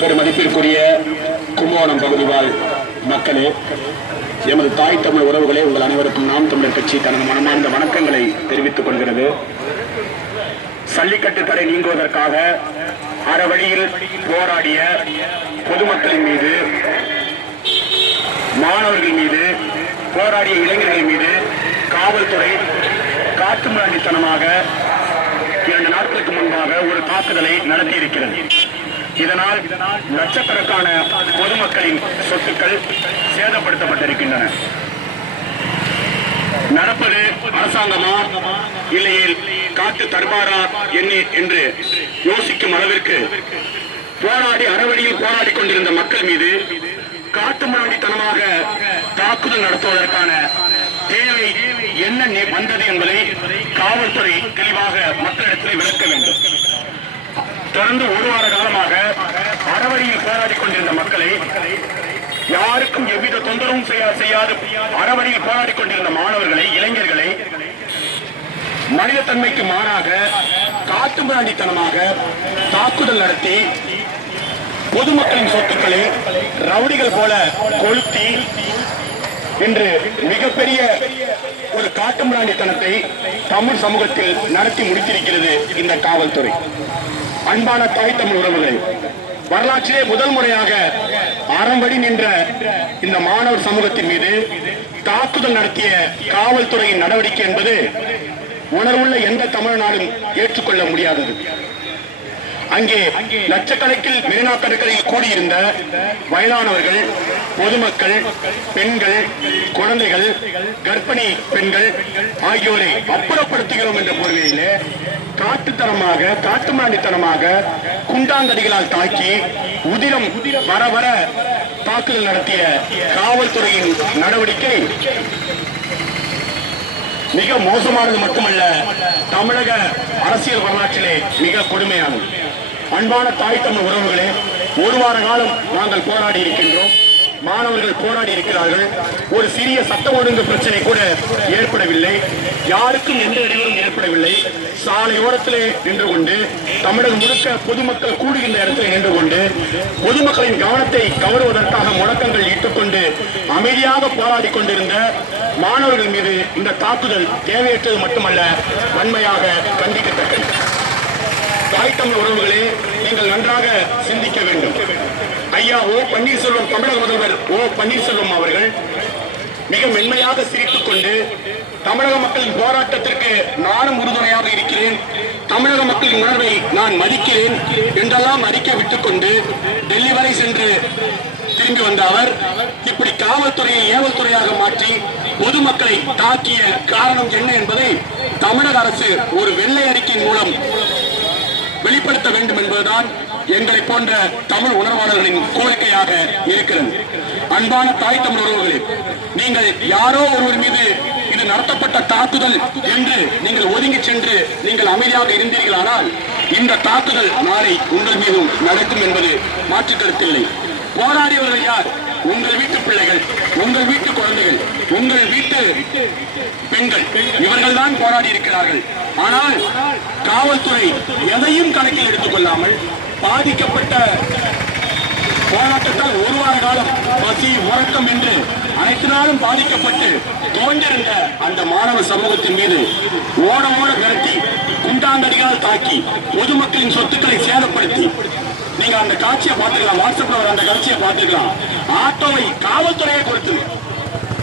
பெருமதிப்பிற்குரிய கும்பகோணம் பகுதி வாழ் மக்களே, எமது தாய் தமிழ் உறவுகளே, உங்கள் அனைவருக்கும் நாம் தமிழர் கட்சி தனது மனமார்ந்த வணக்கங்களை தெரிவித்துக் கொள்கிறது. சல்லிக்கட்டு தடை நீங்குவதற்காக அறவழியில் போராடிய பொதுமக்களின் மீது, மாணவர்கள் மீது, போராடிய இளைஞர்கள் மீது காவல்துறை காட்டுமிராண்டித்தனமாக 2 நாட்களுக்கு முன்பாக ஒரு தாக்குதலை நடத்தியிருக்கிறது. இதனால் லட்சக்கணக்கான பொதுமக்களின் சொத்துக்கள் சேதப்படுத்தப்பட்டிருக்கின்றன. நடப்பது அரசாங்கமா இல்லையே காட்டு தர்பாரா என்று யோசிக்கும் அளவிற்கு அறவழியில் போராடி கொண்டிருந்த மக்கள் மீது காட்டுமிராண்டித்தனமாக தாக்குதல் நடத்துவதற்கான தேவை என்ன வந்தது என்பதை காவல்துறை தெளிவாக மக்களிடத்தில் விளக்க வேண்டும். தொடர்ந்து 1 வார காலமாக அறவழியில் போராடி கொண்டிருந்த மக்களை, யாருக்கும் எவ்வித தொந்தரவும் செய்யாது அறவழியில் போராடி கொண்டிருந்த மாணவர்களை, இளைஞர்களை மனிதத்தன்மைக்கு மாறாக காட்டுமிராண்டித்தனமாக தாக்குதல் நடத்தி பொதுமக்களின் சொத்துக்களை ரவுடிகள் போல கொளுத்தி இன்று மிகப்பெரிய ஒரு காட்டுமிராண்டித்தனத்தை தமிழ் சமூகத்தில் நடத்தி முடித்திருக்கிறது இந்த காவல்துறை. அன்பான தாய் தமிழ் உறவுகளை, வரலாற்றிலே முதல் முறையாக அறம்படி நின்ற இந்த மாணவர் சமூகத்தின் மீது தாக்குதல் நடத்திய காவல்துறையின் நடவடிக்கை என்பது உணர்வுள்ள எந்த தமிழ்நாடும் ஏற்றுக்கொள்ள முடியாதது. அங்கே லட்சக்கணக்கில் மெரினா கடற்கரையில் கூடியிருந்த வயதானவர்கள், பொதுமக்கள், பெண்கள், குழந்தைகள், கர்ப்பிணி பெண்கள் ஆகியோரை அப்புறப்படுத்துகிறோம் என்ற போர்வையிலே காட்டுமிராண்டித்தனமாக குண்டாங்கடிகளால் தாக்கி உதிரம் வர வர தாக்குதல் நடத்திய காவல்துறையின் நடவடிக்கை மிக மோசமானது மட்டுமல்ல, தமிழக அரசியல் வரலாற்றிலே மிக கொடுமையானது. அன்பான தாய் தமிழ் உறவுகளே, 1 வார காலம் நாங்கள் போராடி இருக்கின்றோம். மாணவர்கள் போராடி இருக்கிறார்கள். ஒரு சிறிய சட்டம் ஒழுங்கு பிரச்சனை கூட ஏற்படவில்லை. யாருக்கும் எந்த இடையூறும் ஏற்படவில்லை. சாலையோரத்திலே நின்று கொண்டு, தமிழகம் முழுக்க பொதுமக்கள் கூடுகின்ற இடத்தில் நின்று கொண்டு, பொதுமக்களின் கவனத்தை கவருவதற்காக முழக்கங்கள் இட்டுக்கொண்டு அமைதியாக போராடி கொண்டிருந்த மாணவர்கள் மீது இந்த தாக்குதல் தேவையற்றது மட்டுமல்ல, வன்மையாக கண்டிக்கத்தக்கது. தாய் தமிழ் உறவுகளே, நீங்கள் நன்றாக சிந்திக்க வேண்டும். ஐயா ஓ பன்னீர்செல்வம், தமிழக முதல்வர் ஓ பன்னீர்செல்வம் அவர்கள் மிக மென்மையாக சிரித்துக் கொண்டு, தமிழக மக்களின் போராட்டத்திற்கு நானும் உறுதுணையாக இருக்கிறேன், தமிழக மக்களின் உணர்வை நான் மதிக்கிறேன் என்றெல்லாம் அறிக்கை விட்டுக் கொண்டு டெல்லி வரை சென்று திரும்பி வந்த அவர் இப்படி காவல்துறையை ஏவல்துறையாக மாற்றி பொதுமக்களை தாக்கிய காரணம் என்ன என்பதை தமிழக அரசு ஒரு வெள்ளை அறிக்கையின் மூலம் வெளிப்படுத்த வேண்டும் என்பதுதான் எங்களை போன்ற தமிழ் உணர்வாளர்களின் கோரிக்கையாக இருக்கிறது. அன்பான தாய் தமிழ் உறவுகளே, நீங்கள் யாரோ ஒருவர் மீது இது நடத்தப்பட்ட தாக்குதல் என்று நீங்கள் ஒதுங்கி சென்று நீங்கள் அமைதியாக இருந்தீர்களானால் இந்த தாக்குதல் நாளை உங்கள் மீதும் நடக்கும் என்பது மாற்று கருத்தில்லை. போராடியவர்கள் யார்? உங்கள் வீட்டு பிள்ளைகள், உங்கள் வீட்டு குழந்தைகள், உங்கள் வீட்டு பெண்கள், இவர்கள் தான் போராடி இருக்கிறார்கள். ஆனால் காவல்துறை எதையும் கணக்கில் எடுத்துக் கொள்ளாமல் பாதிக்கப்பட்ட போராட்டத்தால் 1 வார காலம் பசி உறக்கம் என்று அனைத்து நாளும் பாதிக்கப்பட்டு தோன்றிருந்த அந்த மாணவ சமூகத்தின் மீது ஓட விரட்டி குண்டாங்கடிகளால் தாக்கி பொதுமக்களின் சொத்துக்களை சேதப்படுத்தி, நீங்க அந்த காட்சியை பார்த்துக்கலாம், வாட்ஸ்அப்ல வர அந்த காட்சியை பார்த்துக்கலாம். ஆட்டோவை காவல்துறையை கொடுத்தது.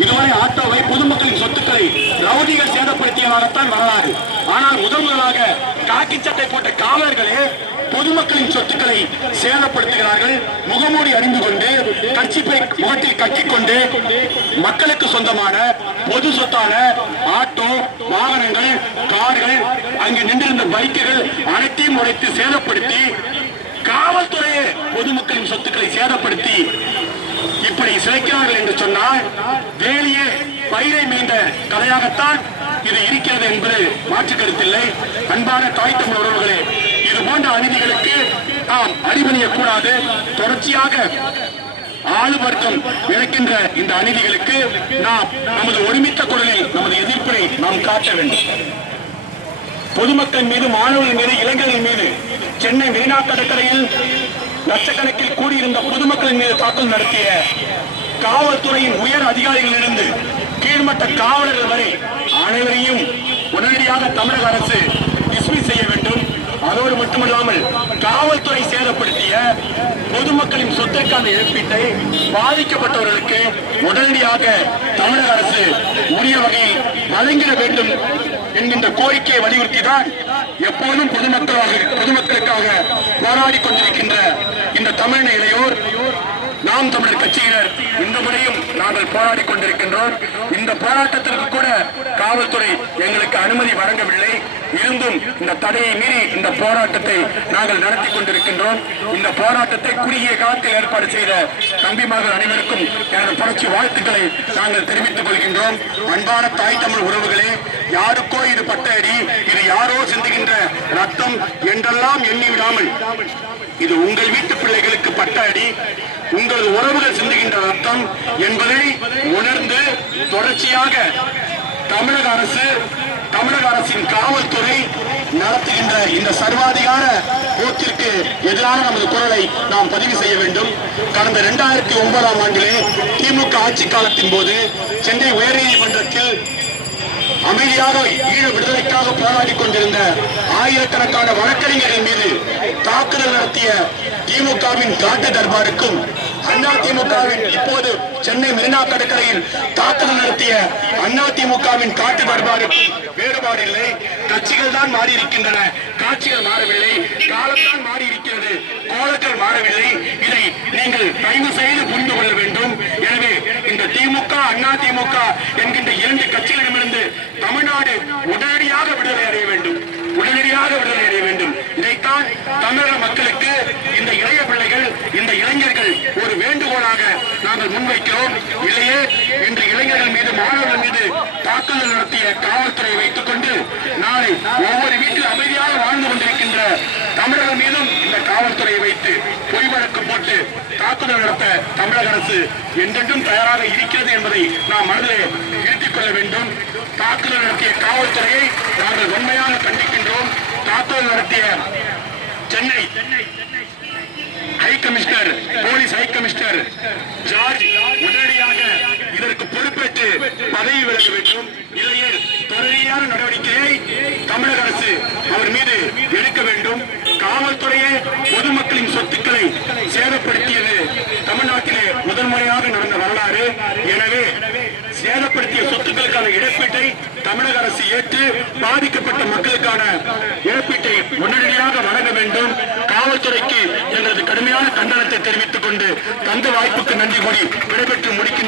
இதுவரை ஆட்டோவை பொதுமக்களின் சொத்துக்களை ரவுடிகள் சேதப்படுத்தியதாகத்தான் வரலாறு. ஆனால் முதலாக காக்கி சட்டை போட்ட காவலர்களே பொதுமக்களின் சொத்துக்களை சேதப்படுத்துகிறார்கள். முகமூடி அணிந்து கொண்டு, கட்சிப்பை முகத்தில் கட்டிக்கொண்டு, மக்களுக்கு சொந்தமான பொது சொத்தான ஆட்டோ, வாகனங்கள், கார்கள், அங்கு நின்றிருந்த பைக்குகள் அனைத்தையும் உடைத்து சேதப்படுத்தி, காவல்துறையே பொதுமக்களின் சொத்துக்களை சேதப்படுத்தி இப்படி சிறைக்கிறார்கள் என்று சொன்னால் வேலியே பயிரை மீண்ட கதையாகத்தான் இது இருக்கிறது என்பது மாற்று கருத்தில்லை. அன்பான தாய் தமிழ் உறவுகளே, இது போன்ற அநீதிகளுக்கு நாம் அடிபணியக்கூடாது. தொடர்ச்சியாக ஆளுவர்க்கம் இழக்கின்ற இந்த அநீதிகளுக்கு நாம் நமது ஒருமித்த குரலில் நமது எதிர்ப்பை நாம் காட்ட வேண்டும். பொதுமக்கள் மீது, மாணவர்கள் மீது, இளைஞர்கள் மீது சென்னை மெரினா கடற்கரையில் லட்சக்கணக்கில் கூடியிருந்த பொதுமக்களின் மீது தாக்குதல் நடத்திய காவல்துறையின் உயர் அதிகாரிகளிலிருந்து கீழ்மட்ட காவலர்கள் வரை அனைவரையும் உடனடியாக தமிழக அரசு டிஸ்மிஸ் செய்ய வேண்டும். அதோடு மட்டுமல்லாமல் காவல்துறை சேதப்படுத்திய பொதுமக்களின் சொத்திற்கான இழப்பீட்டை பாதிக்கப்பட்டவர்களுக்கு உடனடியாக தமிழக அரசு உரிய வகையில் வழங்கிட வேண்டும் என்கின்ற கோரிக்கையை வலியுறுத்திதான் எப்போதும் பொதுமக்களுக்காக போராடி கொண்டிருக்கின்ற இந்த தமிழ் இளையோர் நாம் தமிழர் கட்சியினர் இந்த முறையும் நாங்கள் போராடி கொண்டிருக்கின்றோம். இந்த போராட்டத்திற்கு கூட காவல்துறை எங்களுக்கு அனுமதி வழங்கவில்லை. இருந்தும் இந்த தடையை மீறி இந்த போராட்டத்தை நாங்கள் நடத்தி கொண்டிருக்கின்றோம். இந்த போராட்டத்தை குறுகிய காலத்தில் ஏற்பாடு செய்த தம்பிமார்கள் அனைவருக்கும் எனது புரட்சி வாழ்த்துக்களை நாங்கள் தெரிவித்துக் கொள்கின்றோம். அன்பான தாய் தமிழ் உறவுகளே, யாருக்கோ இது பட்ட அடி, இது யாரோ சிந்துகின்ற ரத்தம் என்றெல்லாம் எண்ணி விடாமல் இது உங்கள் வீட்டு பிள்ளைகளுக்கு பட்ட அடி, உங்களது உறவுகள் சிந்துகின்ற ரத்தம் என்பதை உணர்ந்து தொடர்ச்சியாக தமிழக அரசின் காவல்துறை நடத்துகின்ற இந்த சர்வாதிகார போக்கிற்கு எதிரான நமது குரலை நாம் பதிவு செய்ய வேண்டும். கடந்த 2009ஆம் ஆண்டிலே திமுக ஆட்சி காலத்தின் போது சென்னை உயர்நீதிமன்றத்தில் அமைதியாக ஈழ விடுதலைக்காக போராடி கொண்டிருந்த ஆயிரக்கணக்கான வழக்கறிஞர்கள் மீது தாக்குதல் நடத்திய திமுகவின் காட்டு தர்பாருக்கும் அதிமுகவின் இப்போது சென்னை மெரினா கடற்கரையில் தாக்குதல் நடத்திய அதிமுகவின் காட்டு தர்பாருக்கும் வேறுபாடு இல்லை. கட்சிகள் தான் மாறி இருக்கின்றன, காட்சிகள் மாறவில்லை. காலம்தான் மாறி இருக்கிறது, கோலங்கள் மாறவில்லை. இதை நீங்கள் தயவு செய்து புரிந்து கொள்ள வேண்டும். எனவே இந்த திமுக அதிமுக என்கின்ற இரண்டு கட்சிகளிடமிருந்து தமிழ்நாடு உடனடியாக விடுதலை அடைய வேண்டும், உடனடியாக விடுதலை அடைய வேண்டும். இதைத்தான் தமிழக மக்களுக்கு இந்த இளைய பிள்ளைகள், இந்த இளைஞர்கள் ஒரு வேண்டுகோளாக நாங்கள் முன்வைக்கிறோம். இல்லையே இன்று இளைஞர்கள் மீது, மாணவர்கள் மீது தாக்குதல் நடத்திய காவல்துறை வைத்துக் கொண்டு நாளை ஒவ்வொரு வீட்டில் அமைதியாக வாழ்ந்து கொண்டிருக்கின்ற தமிழர்கள் மீதும் இந்த காவல்துறையை வைத்து பொய் வழக்கு போட்டு தாக்குதல் நடத்த தமிழக அரசு என்றென்றும் தயாராக இருக்கிறது என்பதை நாம் மனதிலே இருத்திக் கொள்ள வேண்டும். தாக்குதல் நடத்திய காவல்துறையை நாங்கள் உண்மையாக கண்டிக்கின்றோம். தாக்குதல் நடத்திய Chennai high commissioner, police high commissioner George உடனடியாக இதற்கு பொறுப்பேற்று பதவி விலக வேண்டும். இல்லையே தொடர்ச்சியான நடவடிக்கையை தமிழக அரசு அவர் மீது எடுக்க வேண்டும். காவல்துறையே பொதுமக்களின் சொத்துக்களை சேதப்படுத்தியது தமிழ்நாட்டிலே முதன்முறையாக நடந்த வரலாறு. எனவே சேதப்படுத்திய சொத்துக்களுக்கான இழப்பீட்டை தமிழக அரசு ஏற்று பாதிக்கப்பட்ட மக்களுக்கான இழப்பீட்டை உடனடியாக வழங்க வேண்டும். காவல்துறைக்கு எங்களது கடுமையான கண்டனத்தை தெரிவித்துக் கொண்டு தந்த வாய்ப்புக்கு நன்றி கூறி விடைபெற்று முடிக்கின்றேன்.